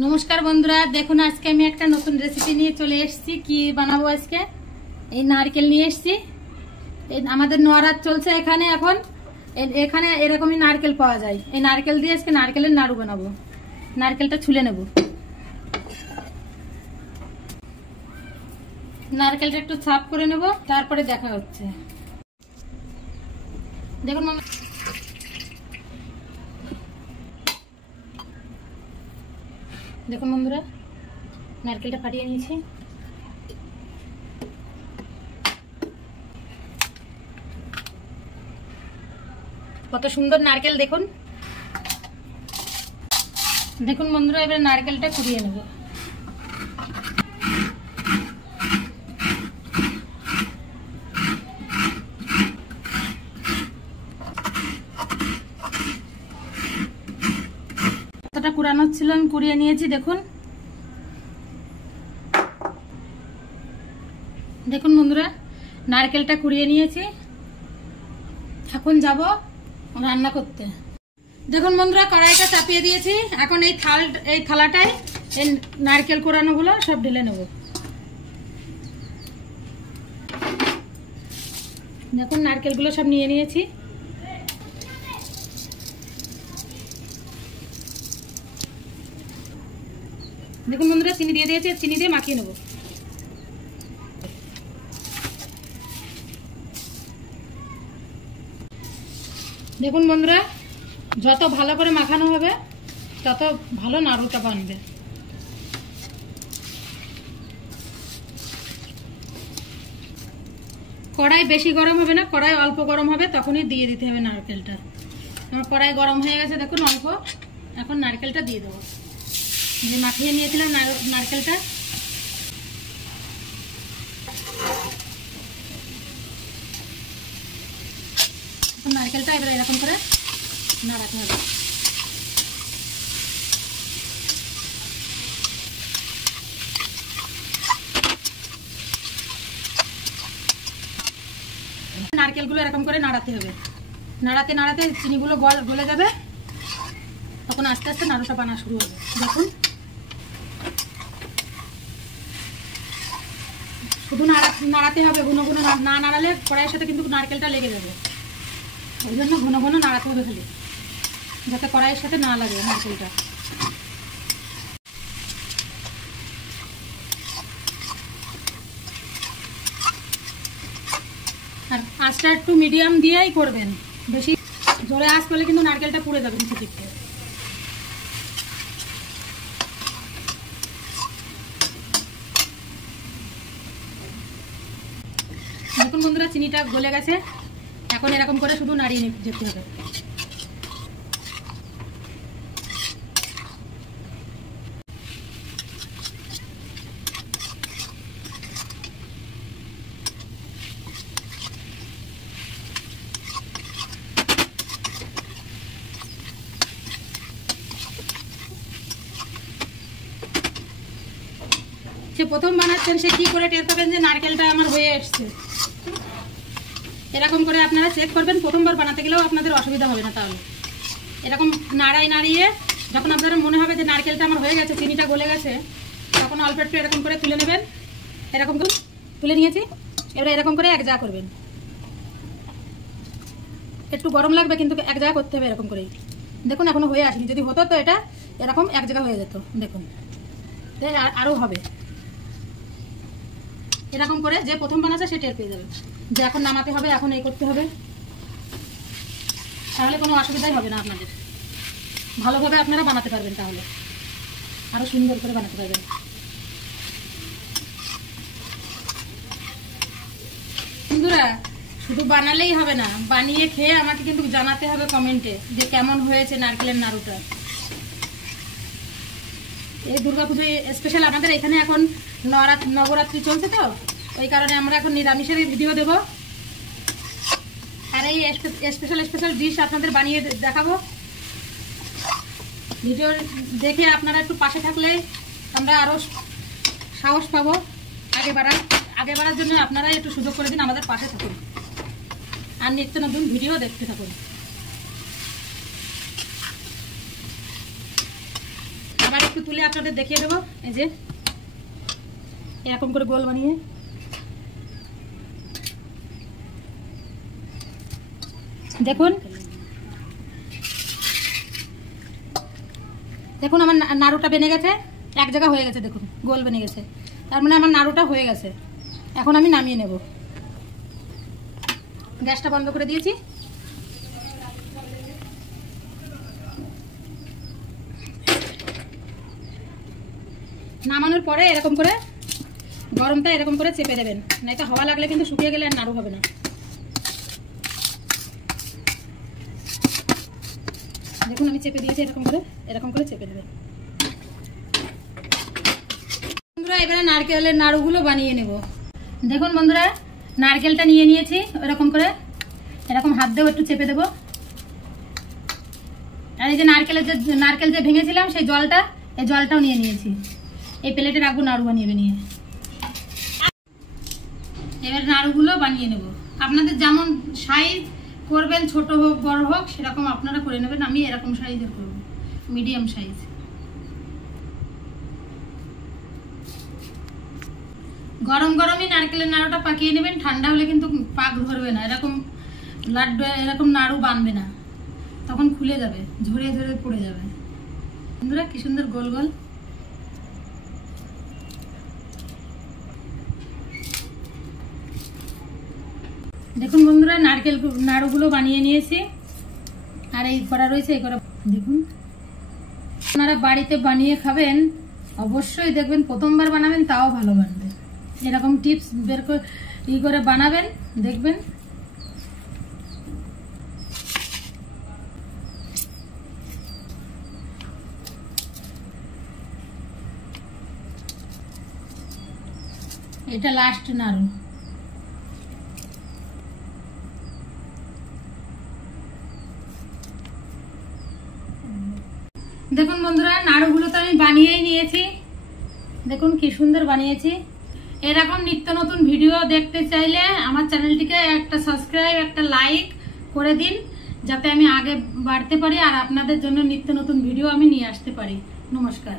नमस्कार बंधुरा देखुन आज के आमी एक नतून रेसिपि निये चले एसेछि। कि बानाबो आजके এই নারকেল নিয়ে এসেছি। আমাদের নরাত চলছে এখানে এখন এখানে এরকমই নারকেল পাওয়া যায়। এই নারকেল দিয়ে আজকে নারকেলের নাড়ু বানাবো। নারকেলটা ছুলে নেব। নারকেলটা একটু সাফ করে নেব, তারপরে দেখা হচ্ছে। দেখুন দেখুন বন্ধুরা, নারকেলটা ফাটিয়ে নিয়েছি। কত সুন্দর নারকেল দেখুন। দেখুন বন্ধুরা, এবার নারকেলটা কুড়িয়ে নেব। কতটা কুড়ানো ছিল আমি কুড়িয়ে নিয়েছি। দেখুন দেখুন বন্ধুরা, নারকেলটা কুড়িয়ে নিয়েছি। এখন যাব রান্না করতে। দেখুন বন্ধুরা, কড়াইটা চাপিয়ে দিয়েছি। এখন এই থালাটায় এই নারকেল কোড়ানো গুলো সব ঢেলে নেব। দেখুন নারকেল গুলো সব নিয়ে নিয়েছি। দেখুন বন্ধুরা, চিনি দিয়ে দিয়েছি। চিনি দিয়ে মাখিয়ে নেব। দেখুন বন্ধুরা, যত ভালো করে মাখানো হবে তত ভালো নাড়ুটা বানবে। কড়াই বেশি গরম হবে না, কড়াই অল্প গরম হবে, তখনই দিয়ে দিতে হবে নারকেলটা। আমার কড়াই গরম হয়ে গেছে দেখুন অল্প। এখন নারকেলটা দিয়ে দেবো। যে মাখিয়ে নিয়েছিলাম নারকেলটা। নারকেলটা এবার এরকম করে নাড়াতে হবে। নারকেলগুলো এরকম করে নাড়াতে হবে। নাড়াতে নাড়াতে চিনিগুলো গলে যাবে, তখন আস্তে আস্তে নাড়ুটা বানা শুরু হবে। দেখুন শুধু নাড়াতে হবে, ঘন ঘন না নাড়ালে কড়াইয়ের সাথে কিন্তু নারকেলটা লেগে যাবে। ওই জন্য ঘন ঘন নাড়াতে হবে খালি, যাতে কড়াইয়ের সাথে না লাগে নারকেলটা। আর আঁচটা একটু মিডিয়াম দিয়েই করবেন, বেশি জোরে আঁচ করলে কিন্তু নারকেলটা পুড়ে যাবে নিচে দিকে। দেখুন বন্ধুরা, চিনিটা গলে গেছে। এখন এরকম করে শুধু নাড়িয়ে যেতে হবে। যে প্রথম বানাচ্ছেন সে কি করে টের পাবেন যে নারকেলটা আমার হয়ে এসছে? এরকম করে আপনারা চেক করবেন। প্রথমবার বানাতে গেলেও আপনাদের অসুবিধা হবে না। তাহলে এরকম নাড়িয়ে যখন আপনারা মনে হবে যে নারকেলটা আমার হয়ে গেছে, চিনিটা গলে গেছে, তখন অল্প একটু এরকম করে তুলে নেবেন। এরকম করে তুলে নিয়েছি। এবার এরকম করে এক জায়গা করবেন। একটু গরম লাগবে কিন্তু এক জায়গা করতে হবে এরকম করেই। দেখুন এখনো হয়ে আসেনি। যদি হতো তো এটা এরকম এক জায়গা হয়ে যেত। দেখুন আরও হবে। এরকম করে যে প্রথম বানাচ্ছে সে টের পেয়ে যাবে যে এখন নামাতে হবে, এখন এই করতে হবে। তাহলে কোনো অসুবিধাই হবে না আপনাদের। ভালোভাবে আপনারা বানাতে পারবেন, তাহলে আরো সুন্দর করে বানাতে পারবেন। বন্ধুরা, শুধু বানালেই হবে না, বানিয়ে খেয়ে আমাকে কিন্তু জানাতে হবে কমেন্টে যে কেমন হয়েছে নারকেলের নাড়ুটা। এই দুর্গাপুজোয় স্পেশাল আমাদের এখানে এখন নবরাত্রি চলছে, তো ওই কারণে আমরা এখন নিরামিষের ভিডিও দেব। আর এই স্পেশাল ডিশ আপনাদের বানিয়ে দেখাবো। ভিডিও দেখে আপনারা একটু পাশে থাকলে আমরা আরো সাহস পাবো আগে বাড়ার জন্য। আপনারা একটু সুযোগ করে দিন, আমাদের পাশে থাকুন আর নিত্য নতুন ভিডিও দেখতে থাকুন। আবার একটু একটু তুলে আপনাদের দেখিয়ে দেবো। এই যে এরকম করে গোল বানিয়ে, দেখুন দেখুন আমার নাড়ুটা বেনে গেছে, এক জায়গা হয়ে গেছে, দেখুন গোল বেনে গেছে, তার মানে আমার নাড়ুটা হয়ে গেছে। এখন আমি নামিয়ে নেব। গ্যাসটা বন্ধ করে দিয়েছি। নামানোর পরে এরকম করে গরমটা এরকম করে চেপে দেবেন, নয়তো হাওয়া লাগলে কিন্তু শুকিয়ে গেলে আর নাড়ু হবে না। দেখুন আমি চেপে দিয়েছি, এরকম করে চেপে দেবেন। বন্ধুরা এবারে নারকেলের নাড়ুগুলো বানিয়ে নেব। দেখুন বন্ধুরা নারকেলটা নিয়ে নিয়েছি, এরকম করে এরকম হাত দেবো, একটু চেপে দেবো। আর এই যে নারকেল যে ভেঙেছিলাম সেই জলটা, এই জলটাও নিয়ে নিয়েছি। এই প্লেটে রাখবো নাড়ু বানিয়ে নিয়ে। এবার নাড়ুগুলো বানিয়ে নেব। আপনাদের যেমন সাইজ করবেন, ছোট হোক বড় হোক, সেরকম আপনারা করে নেবেন। আমি এরকম সাইজের করব, মিডিয়াম সাইজ। গরম গরমই নারকেলের নাড়ুটা পাকিয়ে নেবেন, ঠান্ডা হলে কিন্তু পাক ধরবে না, এরকম লাড্ডু এরকম নাড়ু বানবে না, তখন খুলে যাবে, ঝরে ঝরে পড়ে যাবে। বন্ধুরা কি সুন্দর গোল গোল। দেখুন বন্ধুরা নারকেল নাড়ুগুলো বানিয়ে নিয়েছি, আর এই করা রয়েছে, এই করা দেখুন। আপনারা বাড়িতে বানিয়ে খাবেন, অবশ্যই দেখবেন প্রথমবার বানাবেন তাও ভালো বানবে। এরকম টিপস বের করে বানাবেন, দেখবেন। এটা লাস্ট নাড়ু। দেখুন বন্ধুরা নাড়ুগুলো তো আমি বানিয়েই নিয়েছি, দেখুন কি সুন্দর বানিয়েছি। এরকম নিত্য নতুন ভিডিও দেখতে চাইলে আমার চ্যানেলটিকে একটা সাবস্ক্রাইব, একটা লাইক করে দিন, যাতে আমি আগে বাড়তে পারি আর আপনাদের জন্য নিত্য নতুন ভিডিও আমি নিয়ে আসতে পারি। নমস্কার।